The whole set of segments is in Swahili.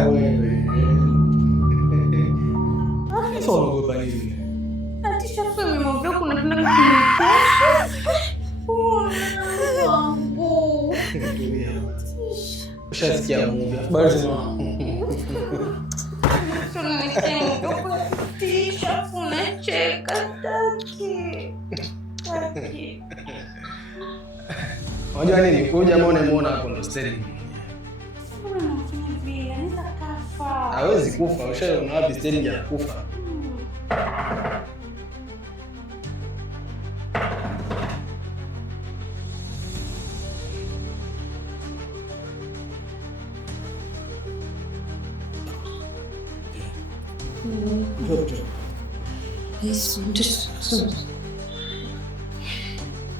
Wewe. Sasa unaogopa nini? Atisha fumi mbona kuna kunipasha. Wangu. Ushasikia muda. Basi no. Tisha unacheka taki. Unajua nini? Huyu jamaa unamuona hapo ndo steering. Hawezi kufa. Ushaona wapi steering ya kufa?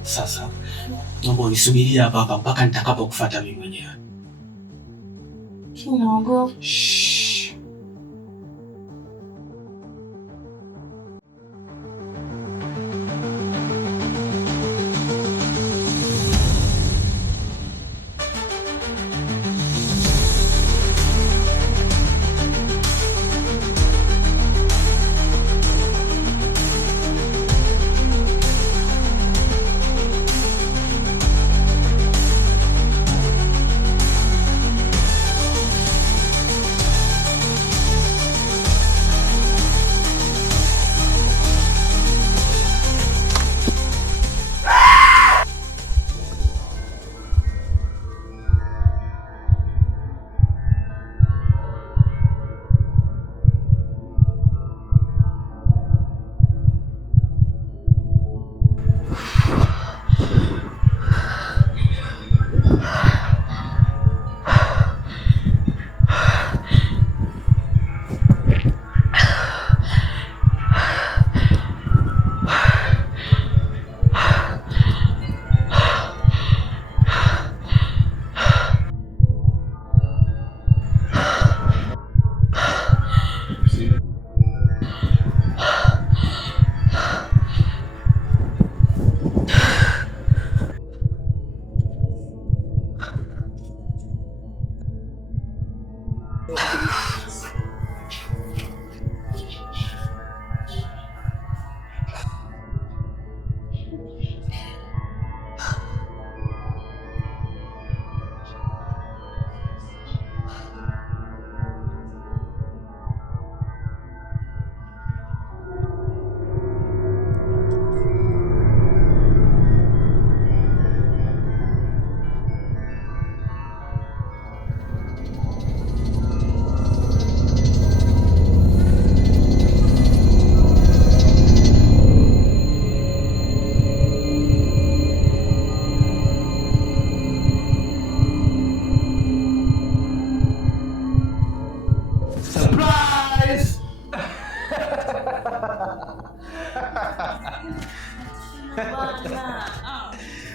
Sasa naomba unisubiria hapa mpaka nitakapokufuata mimi mwenyewe. Naogopa.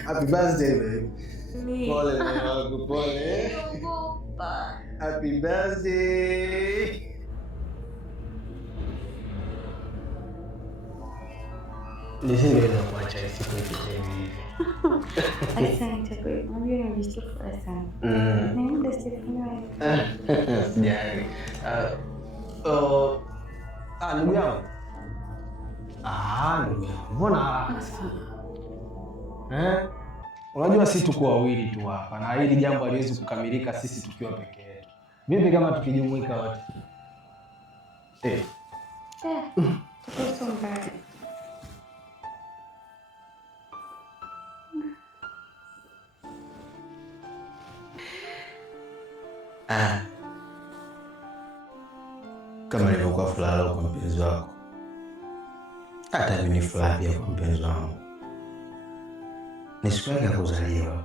Happy birthday, babe. Pole, wangu, pole. Happy birthday. Nisingeweza kuacha siku hii. Asante kwa hiyo. Unajua nimeshukuru sana. Naenda sifuni. Sijali. Ndugu yangu. Ndugu yangu. Mbona haraka sana? Unajua sisi tuko wawili tu hapa na hili jambo haliwezi kukamilika sisi tukiwa peke yetu. Vipi kama tukijumuika wote? Tuko mbali. Kama ilivyokuwa furaha kwa mpenzi wako, hata mimi ni furaha pia kwa mpenzi wangu. Ni siku yake ya kuzaliwa.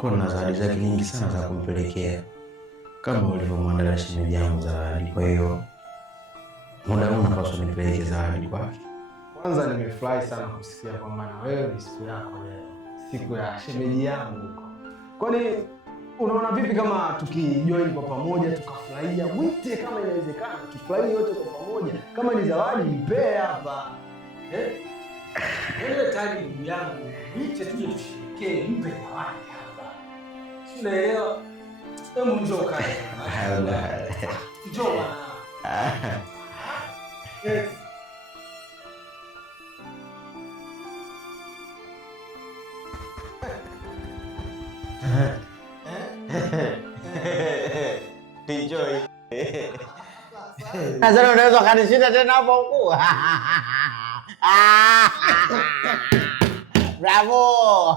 Kuna zawadi zake nyingi sana za kumpelekea kama ulivyomwandalia shemeji yangu zawadi. Kwa hiyo muda huu napaswa nipeleke zawadi kwake. Kwanza nimefurahi sana kusikia kwamba na wewe ni siku yako leo, siku ya shemeji yangu. Kwani unaona vipi kama tukijoin kwa pamoja tukafurahia? Mwite kama inawezekana, tufurahie wote kwa pamoja. Kama ni zawadi mpe hapa. Wewe tayari ndugu yangu, mwite tuje tushirikee, mpe zawadi hapa. Unaelewa? Hebu njoo kae. Njoo bwana. Yes. Enjoy. Sasa unaweza kanishinda tena hapo huko. Bravo.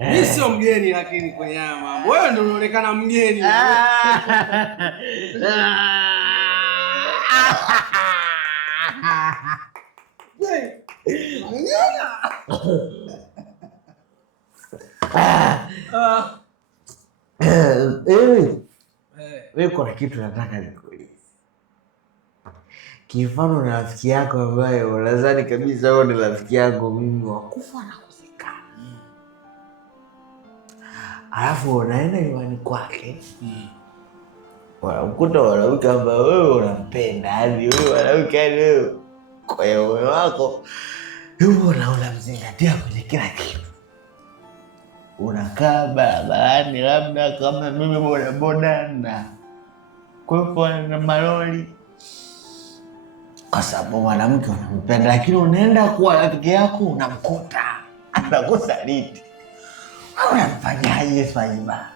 Mimi sio mgeni lakini kwenye haya mambo. Wewe ndio unaonekana mgeni. Wewe kuna kitu nataka nikuulize. Kifano na rafiki yako ambaye unadhani kabisa wewe ni rafiki yako mimi wakufa na kuzikana. Alafu unaenda nyumbani kwake. Unamkuta mwanamke ambaye wewe unampenda, hadi wewe mwanamke wewe kwa moyo wako hivyo unamzingatia kwenye kila kitu. Unakaa barabarani labda kama mimi bodaboda na kwepo na malori kwa sababu mwanamke unampenda, lakini unaenda kwa rafiki yako unamkuta anakusaliti. Unamfanyaje Swaiba?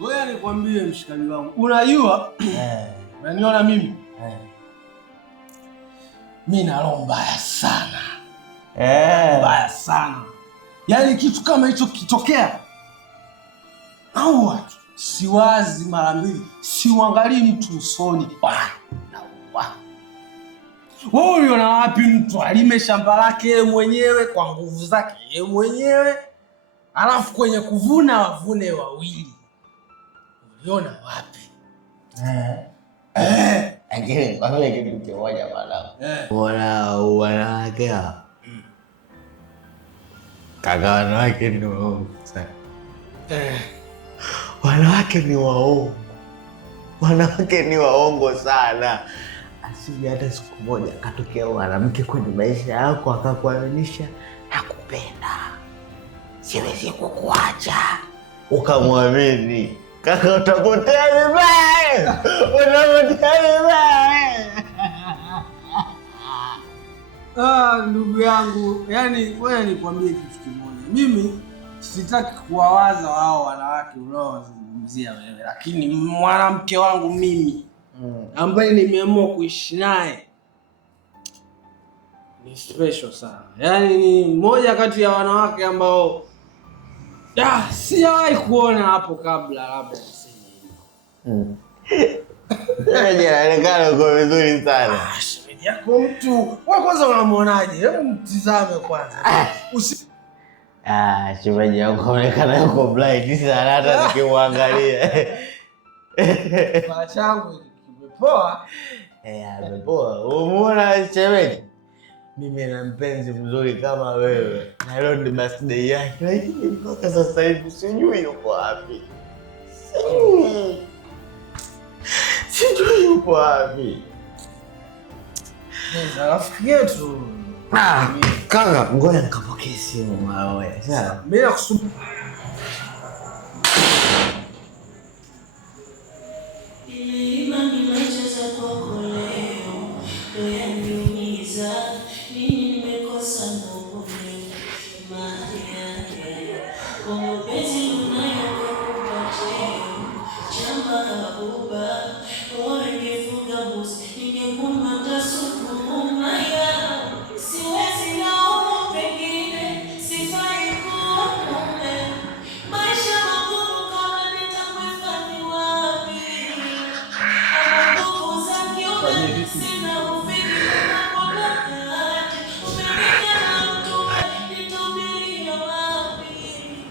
Wewe nikwambie mshikaji wangu. Unajua? Unaniona mimi? Mimi na roho mbaya sana. Mbaya sana. Yaani kitu kama hicho kitokea au watu siwazi mara mbili, siuangalii mtu usoni. Wewe uliona wapi mtu alime shamba lake yeye mwenyewe kwa nguvu zake yeye mwenyewe, alafu kwenye kuvuna wavune wawili? Uliona wapi? Lakini kwa vile kitu kimoja mwanangu. Wanawake kaka, wanawake ni waongo sana. Wanawake ni waongo. Wanawake ni waongo sana. Asije hata siku moja katokea mwanamke kwenye maisha yako akakuaminisha nakupenda, siwezi kukuacha, ukamwamini. Kaka, utapotea vibaya. Utapotea vibaya. Ndugu yangu, yani wewe nikwambie kitu kimoja. Mimi sitaki kuwawaza wao wanawake unaowazungumzia wewe, lakini mwanamke wangu mimi ambaye nimeamua kuishi naye ni special sana. Yani ni mmoja kati ya wanawake ambao sijawahi kuona hapo kabla, labda niseme. Inaonekana uko vizuri sana. Shemeji yako mtu. Wewe kwanza unamuonaje? Hebu mtizame kwanza. Shemeji yako anaonekana yuko blind sana hata nikimwangalia. Machangu kimepoa. Amepoa. Umeona shemeji? Mimi na mpenzi mzuri kama wewe. Na leo ni birthday yake. Lakini mpaka sasa hivi sijui yuko wapi. Sijui yuko wapi. Rafiki yetu. Kaka, ngoja nikapokee simu wewe. Sawa. Mimi nakusubiri.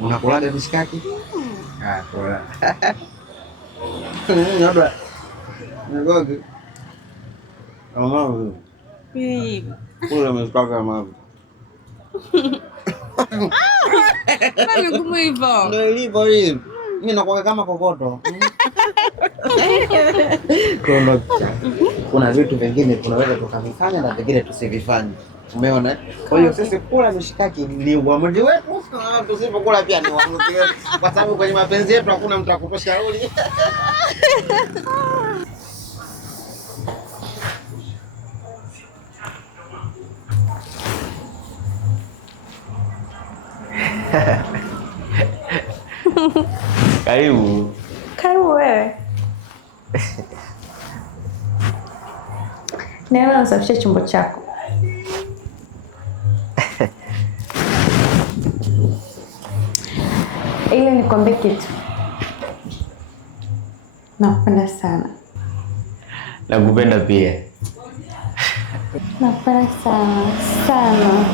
Unakulaga mishikaki? Kula. Labda. Ngoja. Mama. Kula mishikaki mama. Mbona ngumu hivyo? Ndio ilivyo hivi. Mimi nakuwa kama kokoto. Kono. kuna vitu vingine tunaweza tukavifanya na vingine tusivifanye. Umeona? Kwa hiyo sisi kula mishikaki ni uamuzi wetu, tusipokula pia ni uamuzi wetu, kwa sababu kwenye mapenzi yetu hakuna mtu akutushauri. Karibu. Karibu wewe. Naenda nasafisha chumba chako. Ili nikwambie kitu. Nakupenda sana. Nakupenda pia. Nakupenda sana sana.